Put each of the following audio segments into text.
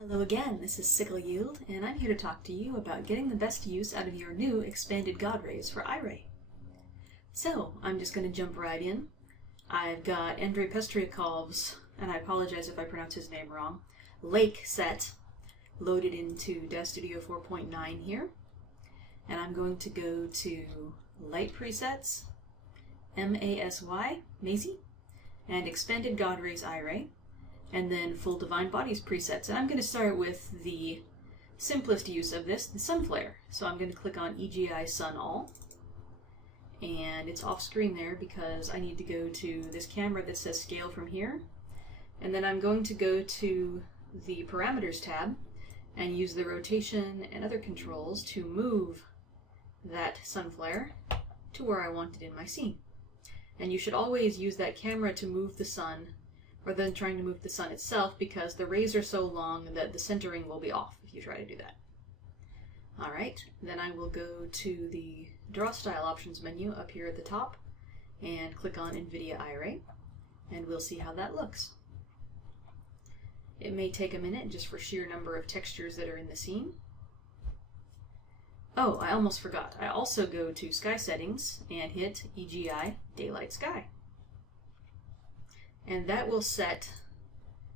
Hello again, this is SickleYield, and I'm here to talk to you about getting the best use out of your new expanded Godrays for Iray. So, I'm just going to jump right in. I've got Andrei Pestriakov's, and I apologize if I pronounce his name wrong, Lake set loaded into Dev Studio 4.9 here. And I'm going to go to Light Presets, Mazy, and Expanded Godrays Iray, and then Full Divine Bodies presets. And I'm going to start with the simplest use of this, the sun flare. So I'm going to click on EGI Sun All, and it's off screen there because I need to go to this camera that says Scale from here. And then I'm going to go to the Parameters tab and use the rotation and other controls to move that sun flare to where I want it in my scene. And you should always use that camera to move the sun rather than trying to move the sun itself, because the rays are so long that the centering will be off if you try to do that. Alright, then I will go to the Draw Style Options menu up here at the top and click on NVIDIA Iray, and we'll see how that looks. It may take a minute just for sheer number of textures that are in the scene. Oh, I almost forgot. I also go to Sky Settings and hit EGI Daylight Sky. And that will set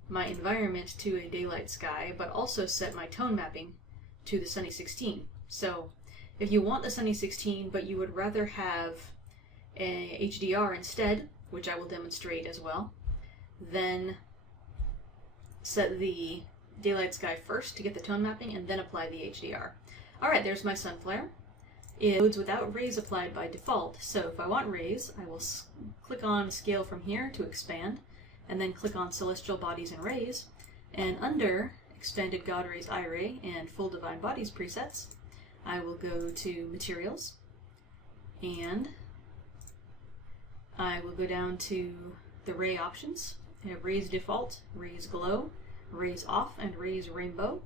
my environment to a daylight sky, but also set my tone mapping to the Sunny 16. So if you want the Sunny 16, but you would rather have a HDR instead, which I will demonstrate as well, then set the daylight sky first to get the tone mapping, and then apply the HDR. Alright, there's my sun flare. It loads without rays applied by default, so if I want rays, I will click on Scale from here to expand, and then click on Celestial Bodies and Rays, and under Expanded Godrays Iray and Full Divine Bodies presets, I will go to Materials, and I will go down to the ray options. I have Rays Default, Rays Glow, Rays Off, and Rays Rainbow.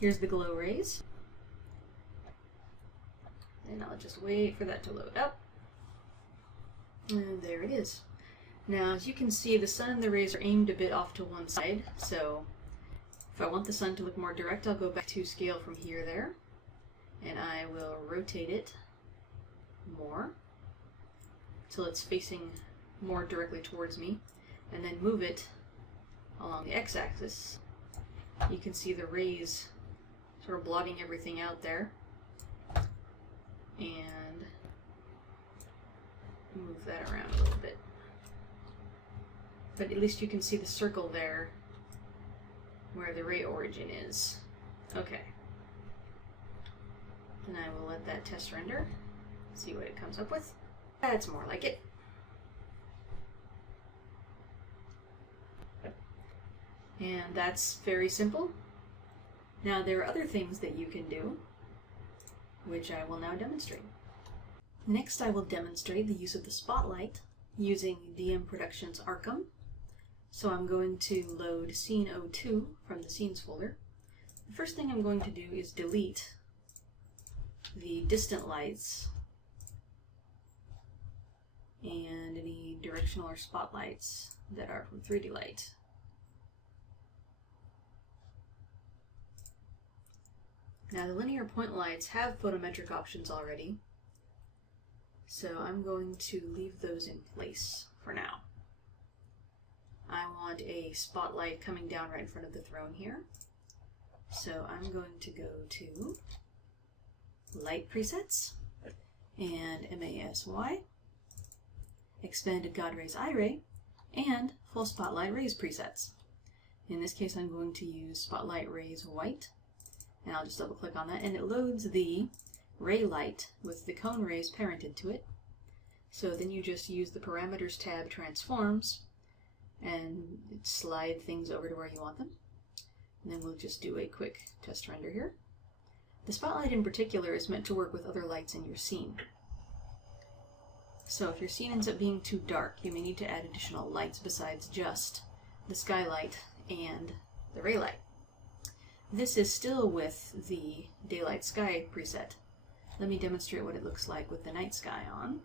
Here's the glow rays. And I'll just wait for that to load up. And there it is. Now, as you can see, the sun and the rays are aimed a bit off to one side, so if I want the sun to look more direct, I'll go back to Scale from here there, and I will rotate it more till it's facing more directly towards me, and then move it along the x-axis. You can see the rays sort of blotting everything out there. And move that around a little bit. But at least you can see the circle there where the ray origin is. Okay. And I will let that test render, see what it comes up with. That's more like it. And that's very simple. Now there are other things that you can do, which I will now demonstrate. Next, I will demonstrate the use of the spotlight using DM Productions Arkham. So I'm going to load Scene 02 from the Scenes folder. The first thing I'm going to do is delete the distant lights and any directional or spotlights that are from 3D Light. Now the linear point lights have photometric options already, so I'm going to leave those in place for now. I want a spotlight coming down right in front of the throne here, so I'm going to go to Light Presets and Mazy, Expanded Godrays Iray, and Full Spotlight Rays presets. In this case I'm going to use Spotlight Rays White, and I'll just double click on that, and it loads the ray light with the cone rays parented to it. So then you just use the Parameters tab, Transforms, and slide things over to where you want them. And then we'll just do a quick test render here. The spotlight in particular is meant to work with other lights in your scene. So if your scene ends up being too dark, you may need to add additional lights besides just the skylight and the ray light. This is still with the Daylight Sky preset. Let me demonstrate what it looks like with the night sky on.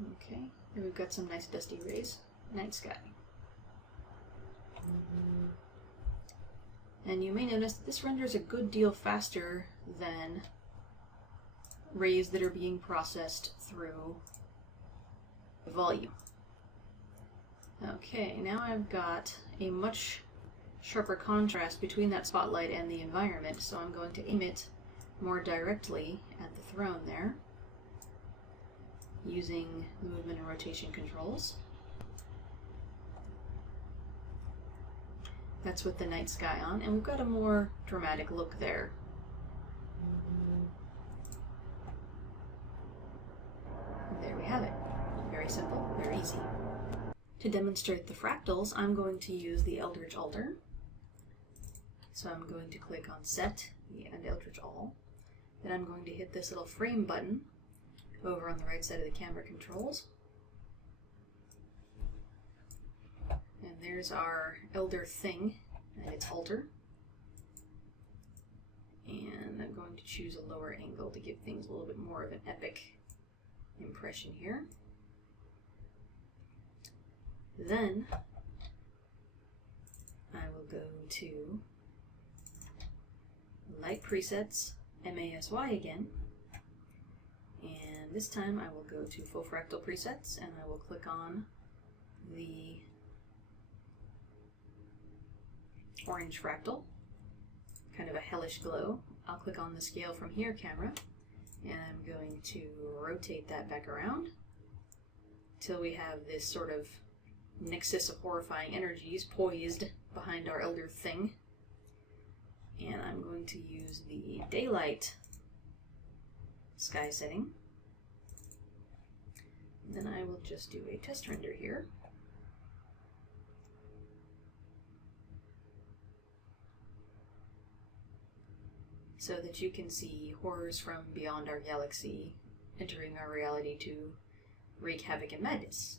Okay, and we've got some nice dusty rays. Night sky. And you may notice that this renders a good deal faster than rays that are being processed through the volume. Okay, now I've got a much sharper contrast between that spotlight and the environment, so I'm going to aim it more directly at the throne there, using the movement and rotation controls. That's with the night sky on, and we've got a more dramatic look there. And there we have it. Very simple, very easy. To demonstrate the fractals, I'm going to use the Eldritch Alter. So I'm going to click on Set and Eldritch All. Then I'm going to hit this little frame button over on the right side of the camera controls. And there's our Elder Thing and its altar. And I'm going to choose a lower angle to give things a little bit more of an epic impression here. Then I will go to Light Presets, MASY again, and this time I will go to Full Fractal Presets and I will click on the orange fractal, kind of a hellish glow. I'll click on the Scale from Here camera and I'm going to rotate that back around till we have this sort of nexus of horrifying energies poised behind our Elder Thing. And I'm going to use the daylight sky setting. And then I will just do a test render here. So that you can see horrors from beyond our galaxy entering our reality to wreak havoc and madness.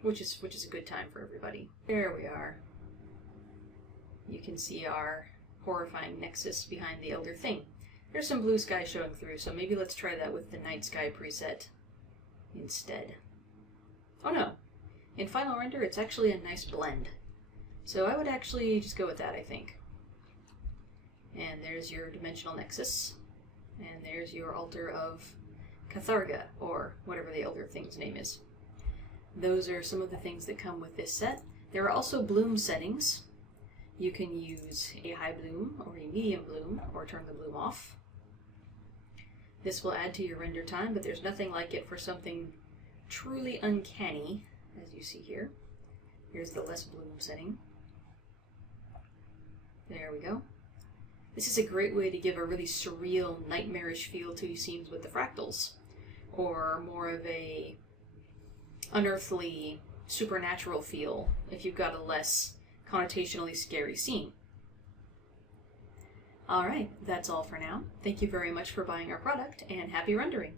Which is a good time for everybody. There we are. You can see our horrifying nexus behind the Elder Thing. There's some blue sky showing through, so maybe let's try that with the night sky preset instead. Oh no! In Final Render, it's actually a nice blend. So I would actually just go with that, I think. And there's your dimensional nexus. And there's your altar of Catharga, or whatever the Elder Thing's name is. Those are some of the things that come with this set. There are also bloom settings. You can use a high bloom or a medium bloom, or turn the bloom off. This will add to your render time, but there's nothing like it for something truly uncanny, as you see here. Here's the less bloom setting. There we go. This is a great way to give a really surreal, nightmarish feel to scenes with the fractals, or more of a unearthly, supernatural feel if you've got a less connotationally scary scene. Alright, that's all for now. Thank you very much for buying our product, and happy rendering!